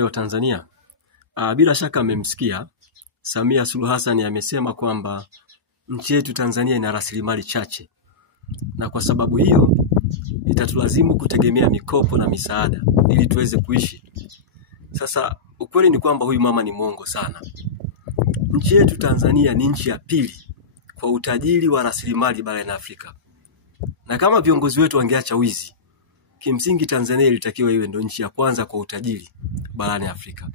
wa Tanzania. Bila shaka amemsikia Samia Suluhu Hassan amesema kwamba nchi yetu Tanzania ina rasilimali chache, na kwa sababu hiyo itatulazimu kutegemea mikopo na misaada ili tuweze kuishi. Sasa ukweli ni kwamba huyu mama ni mwongo sana. Nchi yetu Tanzania ni nchi ya pili kwa utajiri wa rasilimali barani Afrika. Na kama viongozi wetu wangeacha wizi, kimsingi Tanzania ilitakiwa iwe ndo nchi ya kwanza kwa utajiri barani Afrika.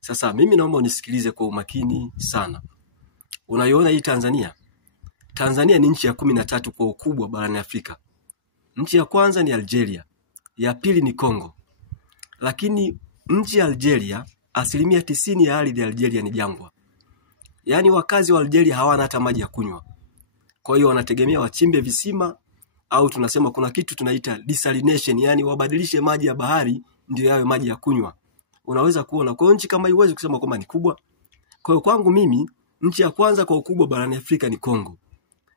Sasa mimi naomba unisikilize kwa umakini sana. Unaiona hii Tanzania? Tanzania ni nchi ya 13 kwa ukubwa barani Afrika. Nchi ya kwanza ni Algeria, ya pili ni Kongo. Lakini nchi ya Algeria, 90% ya ardhi ya Algeria ni jangwa. Yaani wakazi wa Algeria hawana hata maji ya kunywa. Kwa hiyo wanategemea wachimbe visima, au tunasema kuna kitu tunaita desalination, yani wabadilishe maji ya bahari ndio yawe maji ya kunywa. Unaweza kuona kwa nchi kama iwezi kusema kwamba ni kubwa. Kwa hiyo kwangu mimi nchi ya kwanza kwa ukubwa barani Afrika ni Kongo.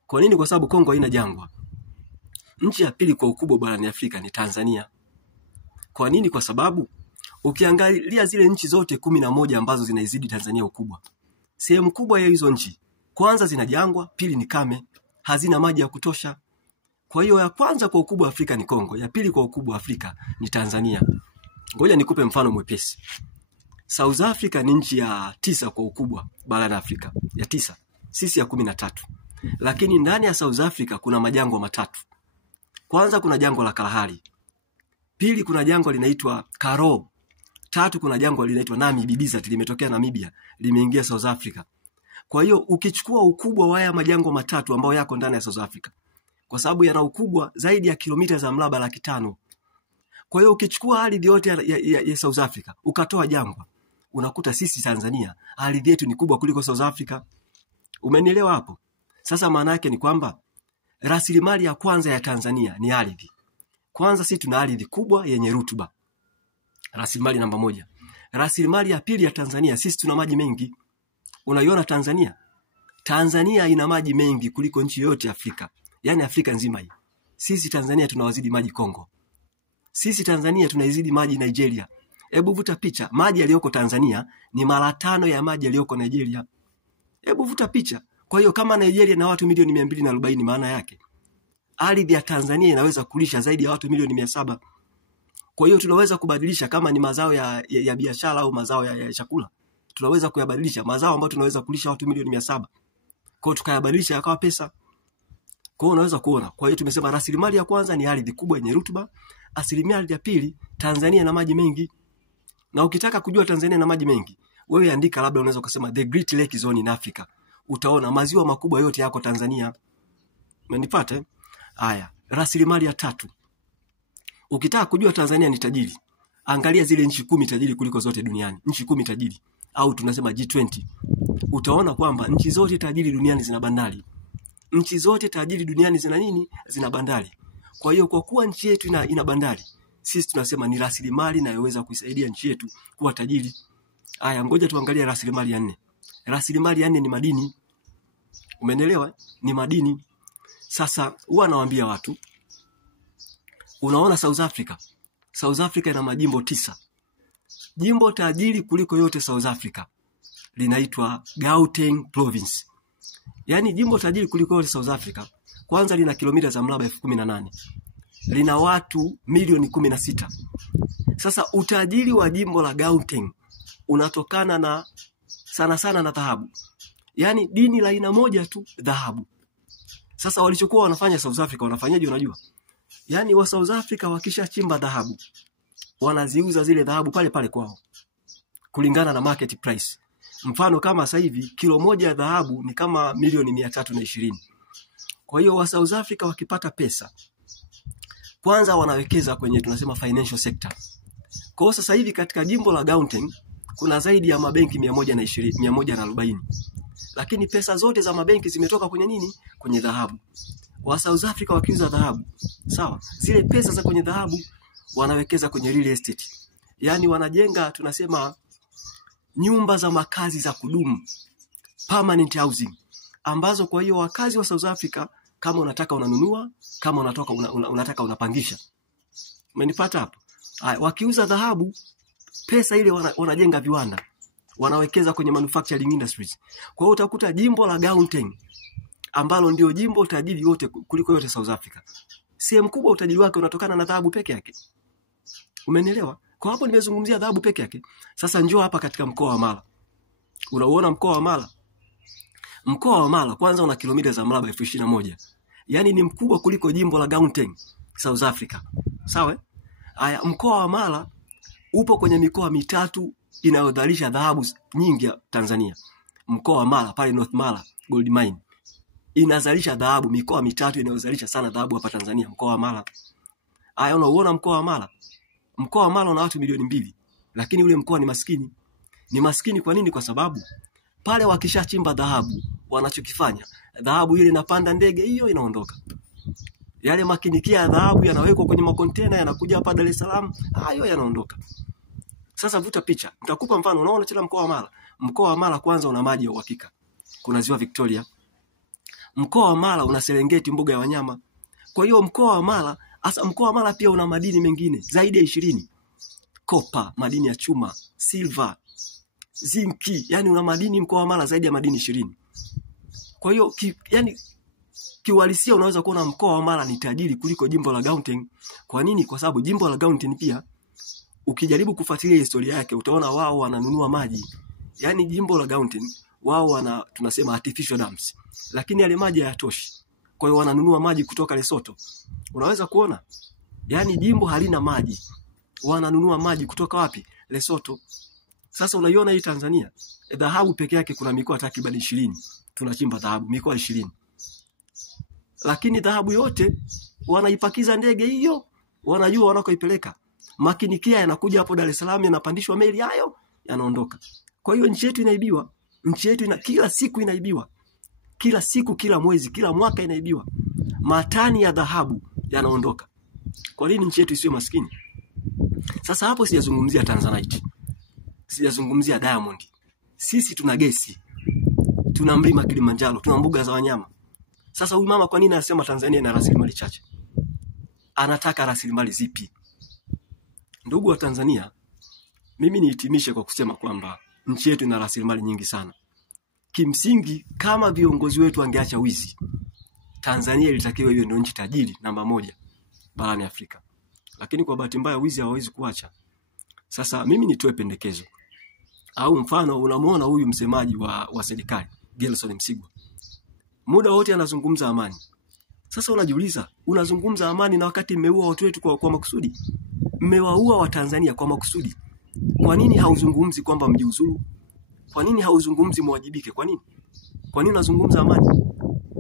Kwa nini? Kwa sababu Kongo haina jangwa. Nchi ya pili kwa ukubwa barani Afrika ni Tanzania. Kwa nini? Kwa sababu ukiangalia zile nchi zote 11 ambazo zinaizidi Tanzania ukubwa, sehemu kubwa ya hizo nchi kwanza zina jangwa, pili ni kame, hazina maji ya kutosha. Kwa hiyo ya kwanza kwa ukubwa Afrika ni Kongo, ya pili kwa ukubwa Afrika ni Tanzania. Ngoja nikupe mfano mwepesi. South Africa ni nchi ya 9 kwa ukubwa barani Afrika, ya 9. Sisi ya 13. Lakini ndani ya South Africa kuna majangwa matatu. Kwanza kuna jangwa la Kalahari. Pili kuna jangwa linaitwa Karoo. Tatu kuna jangwa linaitwa Namib Desert, limetokea Namibia, limeingia South Africa. Kwa hiyo ukichukua ukubwa wa haya majangwa matatu ambao yako ndani ya South Africa, kwa sababu yana ukubwa zaidi ya kilomita za mraba 500. Kwa hiyo ukichukua ardhi yote ya South Africa ukatoa jangwa, unakuta sisi Tanzania ardhi yetu ni kubwa kuliko South Africa. Umenielewa hapo? Sasa maana yake ni kwamba rasilimali ya kwanza ya Tanzania ni ardhi. Kwanza sisi tuna ardhi kubwa yenye rutuba. Rasilimali namba 1. Rasilimali ya pili ya Tanzania, sisi tuna maji mengi. Unaiona Tanzania? Tanzania ina maji mengi kuliko nchi yote Afrika. Yaani Afrika nzima hii. Sisi Tanzania tunawazidi maji Kongo. Sisi Tanzania tunaizidi maji Nigeria. Hebu vuta picha, maji yaliyoko Tanzania ni mara 5 ya maji yaliyoko Nigeria. Hebu vuta picha. Kwa hiyo kama Nigeria na watu milioni 240, maana yake ardhi ya Tanzania inaweza kulisha zaidi ya watu milioni 700. Kwa hiyo tunaweza kubadilisha kama ni mazao ya biashara au mazao ya chakula. Tunaweza kuyabadilisha mazao ambayo tunaweza kulisha watu milioni 700. Kwa hiyo tukayabadilisha yakawa pesa. Kwa hiyo unaweza kuona. Kwa hiyo tumesema rasilimali ya kwanza ni ardhi kubwa yenye rutuba. Rasilimali ya pili, Tanzania na maji mengi. Na ukitaka kujua Tanzania na maji mengi, wewe andika, labda unaweza kusema the Great Lake Zone in Africa. Utaona maziwa makubwa yote yako Tanzania. Umenipata? Haya, rasilimali ya tatu. Ukitaka kujua Tanzania ni tajiri, angalia zile nchi 10 tajiri kuliko zote duniani. Nchi 10 tajiri au tunasema G20. Utaona kwamba nchi zote tajiri duniani zina bandari. Nchi zote tajiri duniani zina nini? Zina bandari. Kwa hiyo kwa kuwa nchi yetu ina bandari, sisi tunasema ni rasilimali inayoweza kuisaidia nchi yetu kuwa tajiri. Haya, ngoja tuangalie rasilimali ya 4. Rasilimali ya 4 ni madini. Umeelewa? Ni madini. Sasa huwa nawaambia watu, unaona South Africa. South Africa ina majimbo 9. Jimbo tajiri kuliko yote South Africa linaitwa Gauteng Province. Yaani jimbo tajiri kuliko yote South Africa, kwanza lina kilomita za mraba 18,000. Lina watu milioni 16. Sasa utajiri wa jimbo la Gauteng unatokana na sana na dhahabu. Yaani dini la aina moja tu, dhahabu. Sasa walichokuwa wanafanya South Africa, wanafanyaje unajua? Yaani wa South Africa wakishachimba dhahabu, wanaziuza zile dhahabu pale pale kwao kulingana na market price. Mfano kama sasa hivi kilo moja ya dhahabu ni kama milioni 320. Kwa hiyo wa South Africa wakipata pesa, kwanza wanawekeza kwenye tunasema financial sector. Kwa hiyo sasa hivi katika jimbo la Gauteng kuna zaidi ya mabenki 140. Lakini pesa zote za mabenki zimetoka kwenye nini? Kwenye dhahabu. Wa South Africa wakiuza dhahabu, sawa, zile pesa za kwenye dhahabu wanawekeza kwenye real estate. Yaani wanajenga tunasema nyumba za makazi za kudumu, permanent housing, ambazo kwa hiyo wakazi wa South Africa kama unataka unanunua, kama unataka unapangisha. Umenipata hapo? Wakiuza dhahabu Pesa ile wanajenga viwanda, wanawekeza kwenye manufacturing industries. Kwa hiyo utakuta jimbo la Gauteng ambalo ndio jimbo tajiri yote kuliko yote South Africa, sehemu kubwa utajiri wake unatokana na dhahabu peke yake. Umenielewa? Kwa hapo nimezungumzia dhahabu peke yake. Sasa njoo hapa katika mkoa wa Mara. Unaona mkoa wa Mara? Mkoa wa Mara kwanza una kilomita za mraba 21,000. Yaani ni mkubwa kuliko jimbo la Gauteng, South Africa. Sawa? Haya, mkoa wa Mara upo kwenye mikoa mitatu inayodhalisha dhahabu nyingi ya Tanzania. Mkoa wa Mara pale North Mara Gold Mine inazalisha dhahabu, mikoa mitatu inayozalisha sana dhahabu hapa Tanzania, mkoa wa Mara. Haya, unaona mkoa wa Mara? Mkoa wa Mara una watu milioni 2, lakini ule mkoa ni maskini. Ni maskini kwa nini? Kwa sababu pale wakishachimba dhahabu, wanachokifanya, dhahabu ile inapanda ndege hiyo inaondoka. Yale makinikia ya dhahabu yanawekwa kwenye makontena, yanakuja hapa Dar es Salaam, hayo yanaondoka. Sasa vuta picha. Nitakupa mfano. Unaona tena mkoa wa Mara. Mkoa wa Mara kwanza una maji ya uhakika. Kuna ziwa Victoria. Mkoa wa Mara una Serengeti, mbuga ya wanyama. Kwa hiyo mkoa wa Mara, hasa mkoa wa Mara pia una madini mengine zaidi ya 20. Copper, madini ya chuma, silver, zinki, yani una madini mkoa wa Mara zaidi ya madini 20. Kwa hiyo kiuhalisia unaweza kuona mkoa wa Mara ni tajiri kuliko jimbo la Gauteng. Kwa nini? Kwa sababu jimbo la Gauteng pia ukijaribu kufuatilia historia yake utaona wao wananunua maji. Yaani jimbo la Gauteng wao tunasema artificial dams. Lakini yale maji hayatoshi. Kwa hiyo wananunua maji kutoka Lesotho. Unaweza kuona? Yaani jimbo halina maji. Wananunua maji kutoka wapi? Lesotho. Sasa unaiona hii Tanzania, dhahabu peke yake kuna mikoa takriban 20. Tunachimba dhahabu mikoa 20. Lakini dhahabu yote wanaipakiza ndege hiyo, wanajua wanakoipeleka. Makinikia yanakuja hapo Dar es Salaam, yanapandishwa meli hayo, yanaondoka. Kwa hiyo nchi yetu inaibiwa. Nchi yetu kila siku inaibiwa. Kila siku, kila mwezi, kila mwaka inaibiwa. Matani ya dhahabu yanaondoka. Kwa nini nchi yetu isiwe maskini? Sasa hapo sijazungumzia Tanzanite. Sijazungumzia diamond. Sisi tuna gesi. Tuna mlima Kilimanjaro, tuna mbuga za wanyama. Sasa huyu mama kwa nini anasema Tanzania ina rasilimali chache? Anataka rasilimali zipi? Ndugu wa Tanzania, mimi nihitimishe kwa kusema kwamba nchi yetu ina rasilimali nyingi sana. Kimsingi kama viongozi wetu wangeacha wizi, Tanzania ilitakiwa iwe ndio nchi tajiri namba 1 barani Afrika. Lakini kwa bahati mbaya wizi hawawezi kuacha. Sasa mimi nitoe pendekezo. Au mfano, unamuona huyu msemaji wa serikali, Gerson Msigwa. Muda wote anazungumza amani. Sasa unajiuliza, unazungumza amani na wakati mmeua watu wetu kwa makusudi? Mmewaua wa Tanzania kwa makusudi. Kwa nini hauzungumzi kwamba mjiuzulu? Kwa nini hauzungumzi muwajibike? Kwa nini? Kwa nini unazungumza amani?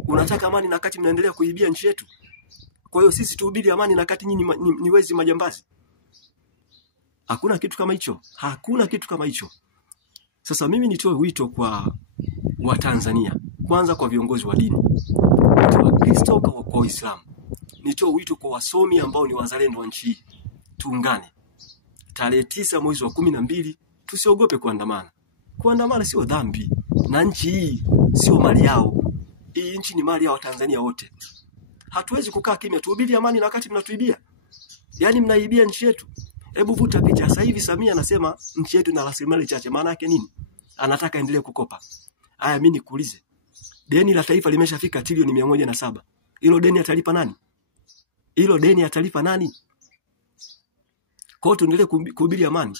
Unataka amani na wakati mnaendelea kuibia nchi yetu? Kwa hiyo sisi tuhubiri amani na wakati nyinyi ni wezi majambazi? Hakuna kitu kama hicho. Hakuna kitu kama hicho. Sasa mimi nitoe wito kwa Watanzania, kwanza kwa viongozi wa dini, kwa Kristo, kwa Uislamu. Nitoe wito kwa wasomi ambao ni wazalendo wa nchi hii. Tuungane. Tarehe 9 mwezi wa 12 tusiogope kuandamana. Kuandamana sio dhambi, na nchi hii sio mali yao. Hii nchi ni mali ya Watanzania wote. Hatuwezi kukaa kimya tuhubiri amani na wakati mnatuibia. Yaani mnaibia nchi yetu. Hebu vuta picha. Sasa hivi Samia anasema nchi yetu ina rasilimali chache. Maana yake nini? Anataka endelee kukopa. Haya, mimi nikuulize. Deni la taifa limeshafika trilioni 107. Hilo deni atalipa nani? Hilo deni atalipa nani? Kwa hiyo tuendelee kuhubiri amani.